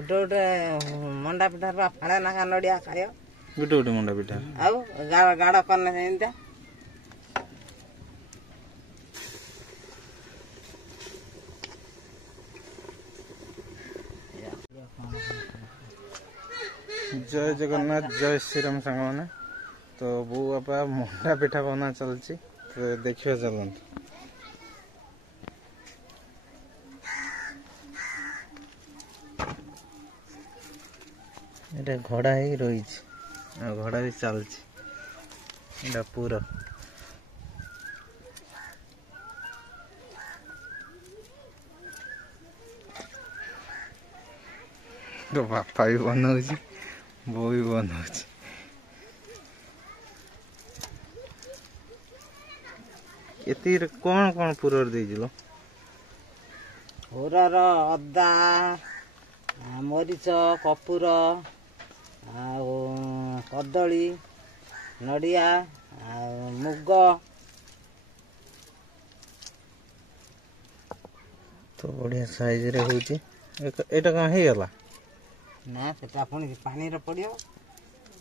गोटे गोटे मंडा पिठा फाड़े नाखा नड़िया खाय गोटे गोटे मंडा पिठा आउ गाड़ करने सेमती जय जगन्नाथ जय श्री राम सांग मैंने तो बो बापा मंडा पिठा बना चलती तो देखिए चलते ये घड़ा ही रही घड़ा भी चलती पूरा तो बापा भी बनाऊँ बो भी बनाऊँ ये कौन कौन पुरर दे पुरर अदा मरीच कपूर कदली नड़िया मुग तो बढ़िया साइज रे होची एटा कौन है गला ना सेटा पुणी पानी रे पड़ियो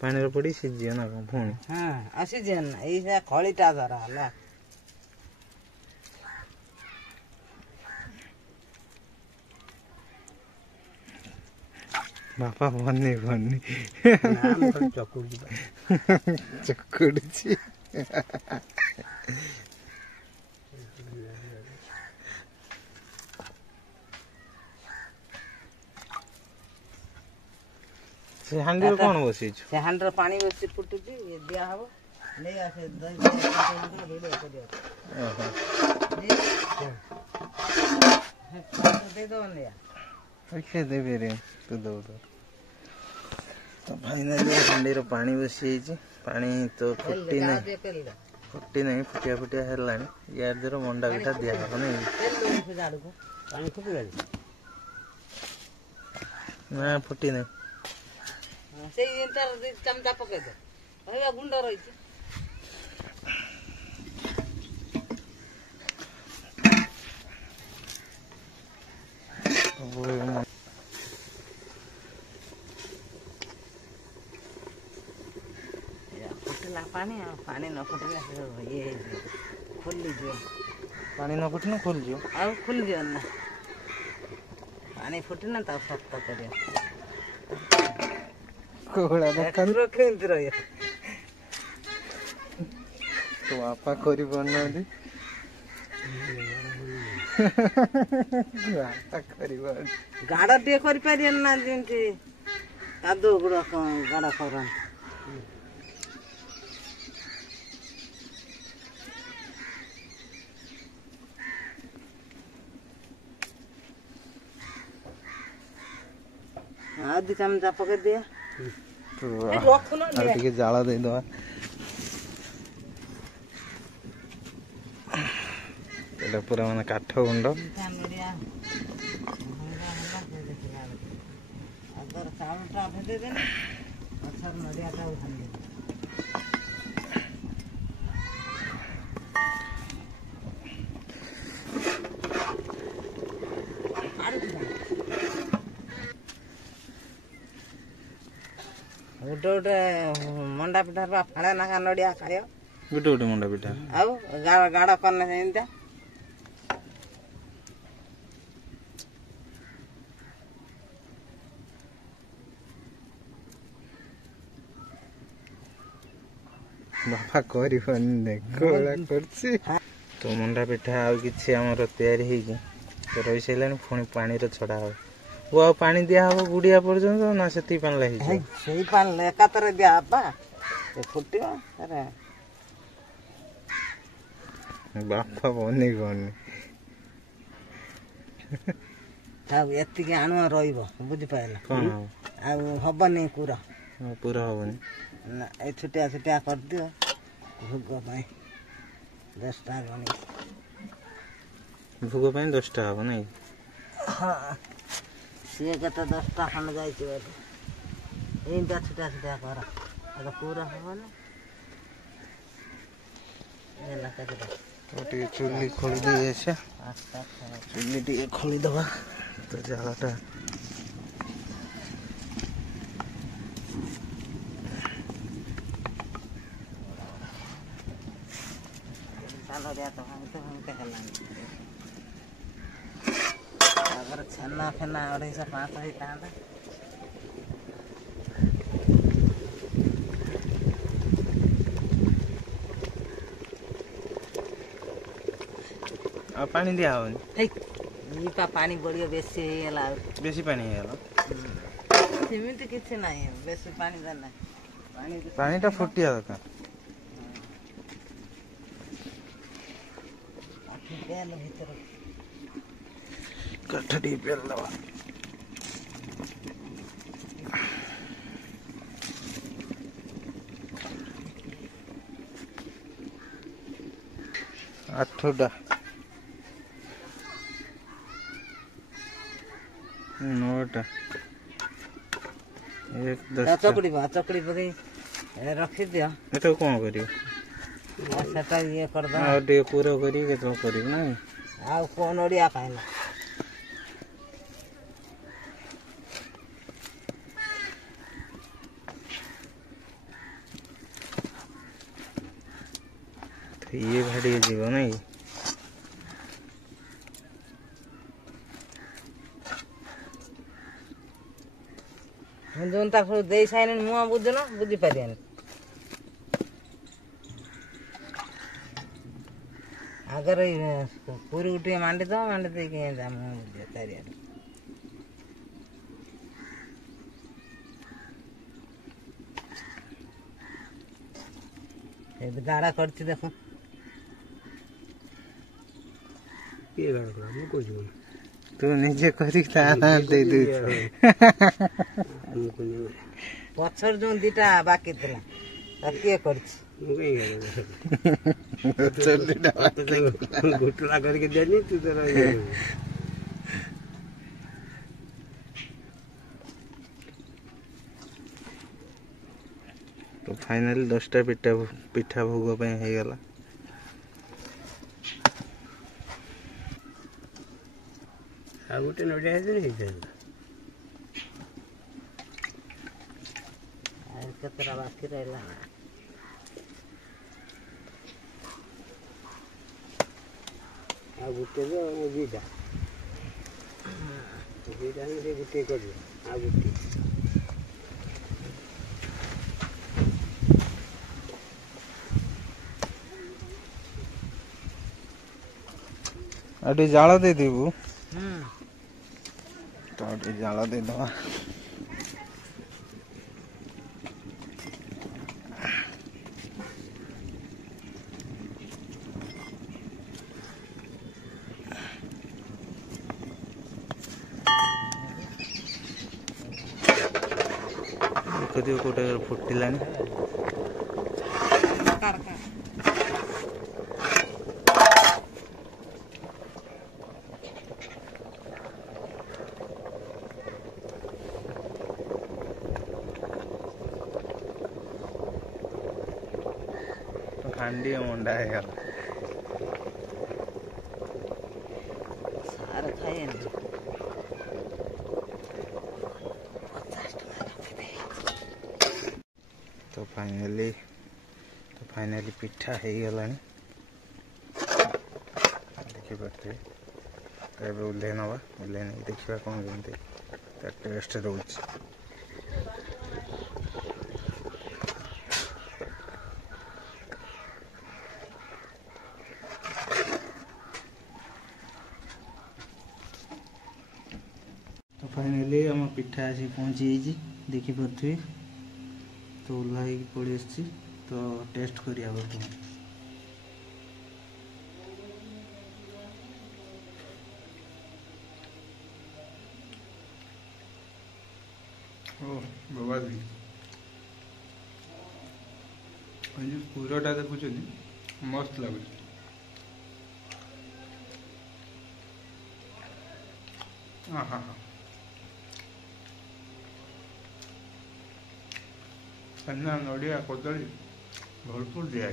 पानी रे पड़ी सिजियो ना कौन पुणी हां आसीजन एई से खळीटा धरा हला बापा बनी बनी नाम चकुड़ी चकुड़ी छी से हांडी कोन बसी से हांडर पानी बसी फुटुची ये दिया हबो नै आसे दही रेडी कर दियो ओहो दे दो ने ओके दे बेरे तू दो तो फाइनली हांडी रो पानी बसी पानी तो फुटी नहीं फुटिया फुटिया हेलानी यार जरो मंडा पिठा दिया हो नहीं पानी फुटला ना फुटी नहीं से इंटर चमचा पके दे भैया गुंडा रही थी फुटला पानी पानी न फुटला ये खोल लीजिए पानी न फुटना खोल जियो अब खुल जियो ना पानी फुटना तब सख्त करियो कोड़ा दखन रखेंत रहियो तो आपा करी बन्ना दी आपा करी बन गाड़ा दे करि पारियन ना जेंति कादो गुड़ा गाड़ा करन आदि चमचा पके दिया तो आर जाला दे दवा एटा पूरा माने काठ गुंड अदर चावलटा भेदे देना अच्छा नडियाटा उठान दे गोटे गोटे मंडा पिठा फाड़े नाखा नड़िया खाय गोटे गोटे मंडा पिठा आउ गाड़ करने सेमती बापा करिबनी देखोला करछि तो मंडा पिठा आ किछि हमर तयारी हे तो रही सैलानी पुणी पानी रे छड़ा हो वो आ पानी दिया हो गुड़िया पर्यंत ना सेती पान लाही सही पान एकातर दिया बा से फुटियो अरे बापा बनी बनी ताऊ एति के आनु रहिबो बुझि पाइला कोन आ हबनी पूरा पूरा हबनी ना ए छुटिया छुटिया कर दियो भोग पाई 10 टा बनी भोग पाई 10 टा हो नहीं हां से कत 10 टा खंड जाई छ एंता छुटिया छुटिया कर अरे पूरा हबनी एला कत तो टी चुल्ली खोल दिए छे चुल्ली टी खोली दबा तो जालाटा ନଡ଼ିଆ ତ ଭାଙ୍ଗିତେ ହେଲାନି। ତାପରେ ଛେନା ଫେନା 250 ହେଇଥାନ୍ତା। ଆଉ ପାଣି ଦିଆ ହବନି? ଇପା ପାଣି ବଢ଼ିବ ବେଶୀ ହେଇଗଲା। ବେଶୀ ପାଣି ହେଇଗଲା? ସେମିତି କିଛି ନାହିଁ, ବେଶୀ ପାଣି ଦେଲେ ପାଣିଟା ଫୁଟିବା ଦରକାର। ଭିତରେ କାଠ ଟିକେ ପେଲ ଦେବା। ଆଠଟା 9ଟା 1 10 ଚକୁଡ଼ି ପକେଇ ରଖିଦିଅ। ଏଟାକୁ କ'ଣ କରିବ? ସେଟା ଇଏ କରିଦେବା। ଆଉ ଟିକେ ପୁର କରିକି କେତେବେଳେ କରିବି ନାଇଁ? ଆଉ କ'ଣ ନଡ଼ିଆ ଖାଇଲା? ଇଏ ଭାଡ଼ିକି ଯିବ ନାଇଁ? ମୁଁ ଯେଉଁ ତାକୁ ଦେଇ ସାରିଲିଣି, ମୁହଁ ବୁଝୁନ, ବୁଝିପାରିବନି। ଆଗରେ ପୁରୀକୁ ଟିକେ ମାଣ୍ଡି ଦେବ, ମାଣ୍ଡି ଦେଇକି ମୁହଁ ବୁଝିବ ଚାରିଆଡ଼େ। ଏବେ ଗାଢ଼ା କରିଛି ଦେଖ। କିଏ ଗାଢ଼ା କଲା? ମୁଁ କହୁଛି ତୁ ନିଜେ କରିକି ତା ଦେଇ ଦେଉଛୁ। ପଛରେ ଯେଉଁ ଦିଟା ବାକି ଥିଲା ତା କିଏ କରିଛି? ଘୁଟୁଳା କରିକି ଦେନି, ତୁ ତୋର ତ ଫାଇନାଲି 10ଟା ପିଠା ଭୋଗ ପାଇଁ ହେଇଗଲା। ଆଉ ଗୋଟେ ନଡ଼ିଆ ହେଇଥିଲେ ହେଇଥାନ୍ତା। ଆଉ କେତେଟା ବାକି ରହିଲା? ଆଉ ଗୋଟେ ଦିଟା ହେଲେ ଗୋଟିଏ କରିବ। ଆଉ ଗୋଟିଏ ଆଉ ଟିକେ ଜାଳ ଦେଇଦେବୁ। ତ ଟିକେ ଜାଳ ଦେଇଦେବା। देखो कोटे फुटिलानी। हांडी मंडा है सारे खाए तो फाइनली पिठा हो गला देखिपे उल्ले नवा उल्ले नहीं देखा कौन जमी टेस्ट रोच तो फाइनली आम पिठा आसी पहुँची देखिपे तो ओह्ल पड़ी तो टेस्ट करिया बर्तमान बाबा पूराटा देखुं मस्त लगुच हाँ हाँ हाँ छेना नड़िया कदली भरपूर दिया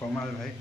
कमाल भाई।